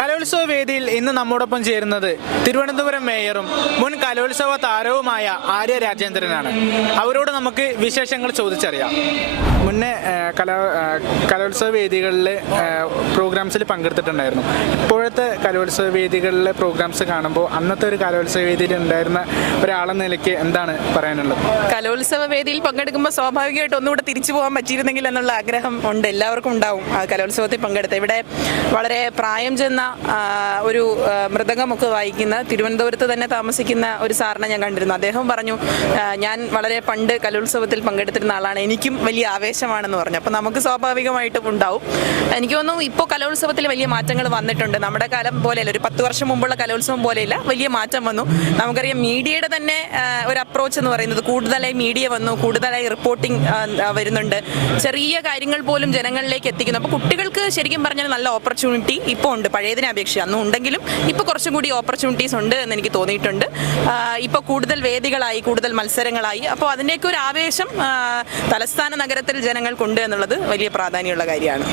കലോത്സവ വേദിയിൽ ഇന്ന് നമ്മോടൊപ്പം ചേരുന്നത് തിരുവനന്തപുരം മേയറും മുൻ കലോത്സവ താരവുമായ ആര്യ രാജേന്ദ്രനാണ്. അവരോട് നമുക്ക് വിശേഷങ്ങൾ ചോദിച്ചറിയാം. മുന്നേ കലോത്സവ വേദികളിലെ പ്രോഗ്രാംസിൽ പങ്കെടുത്തിട്ടുണ്ടായിരുന്നു. ഇപ്പോഴത്തെ കലോത്സവ വേദികളിലെ പ്രോഗ്രാംസ് കാണുമ്പോൾ അന്നത്തെ ഒരു കലോത്സവ വേദിയിൽ ഉണ്ടായിരുന്ന ഒരാളെന്ന നിലയ്ക്ക് എന്താണ് പറയാനുള്ളത്? കലോത്സവ വേദിയിൽ പങ്കെടുക്കുമ്പോൾ സ്വാഭാവികമായിട്ട് ഒന്നുകൂടെ തിരിച്ചു പോകാൻ പറ്റിയിരുന്നെങ്കിൽ എന്നുള്ള ആഗ്രഹം ഉണ്ട്, എല്ലാവർക്കും ഉണ്ടാവും. കലോത്സവത്തിൽ പങ്കെടുത്ത് ഇവിടെ വളരെ പ്രായം ചെന്ന ഒരു മൃദംഗമൊക്കെ വായിക്കുന്ന തിരുവനന്തപുരത്ത് തന്നെ താമസിക്കുന്ന ഒരു സാറിനെ ഞാൻ കണ്ടിരുന്നു. അദ്ദേഹം പറഞ്ഞു, ഞാൻ വളരെ പണ്ട് കലോത്സവത്തിൽ പങ്കെടുത്തിരുന്ന ആളാണ്, എനിക്കും വലിയ ആവേശമാണെന്ന് പറഞ്ഞു. അപ്പം നമുക്ക് സ്വാഭാവികമായിട്ടും ഉണ്ടാവും. എനിക്ക് തോന്നുന്നു ഇപ്പോൾ കലോത്സവത്തിൽ വലിയ മാറ്റങ്ങൾ വന്നിട്ടുണ്ട്. നമ്മുടെ കാലം പോലെയല്ല, ഒരു 10 വർഷം മുമ്പുള്ള കലോത്സവം പോലെയല്ല, വലിയ മാറ്റം വന്നു. നമുക്കറിയാം മീഡിയയുടെ തന്നെ ഒരു അപ്രോച്ച് എന്ന് പറയുന്നത്, കൂടുതലായി മീഡിയ വന്നു, കൂടുതലായി റിപ്പോർട്ടിംഗ് വരുന്നുണ്ട്, ചെറിയ കാര്യങ്ങൾ പോലും ജനങ്ങളിലേക്ക് എത്തിക്കുന്നു. അപ്പോൾ കുട്ടികൾക്ക് ശരിക്കും പറഞ്ഞാൽ നല്ല ഓപ്പർച്യൂണിറ്റി ഇപ്പോൾ ഉണ്ട്, പഴയതിനെ അപേക്ഷിച്ച് അന്നും ഉണ്ടെങ്കിലും ഇപ്പോൾ കുറച്ചും കൂടി ഓപ്പർച്യൂണിറ്റീസ് ഉണ്ട് എന്ന് എനിക്ക് തോന്നിയിട്ടുണ്ട്. ഇപ്പോൾ കൂടുതൽ വേദികളായി, കൂടുതൽ മത്സരങ്ങളായി. അപ്പോൾ അതിൻ്റെയൊക്കെ ഒരു ആവേശം തലസ്ഥാന നഗരത്തിൽ ജനങ്ങൾക്കുണ്ട് എന്നുള്ളത് വലിയ പ്രാധാന്യമുള്ള കാര്യമാണ്.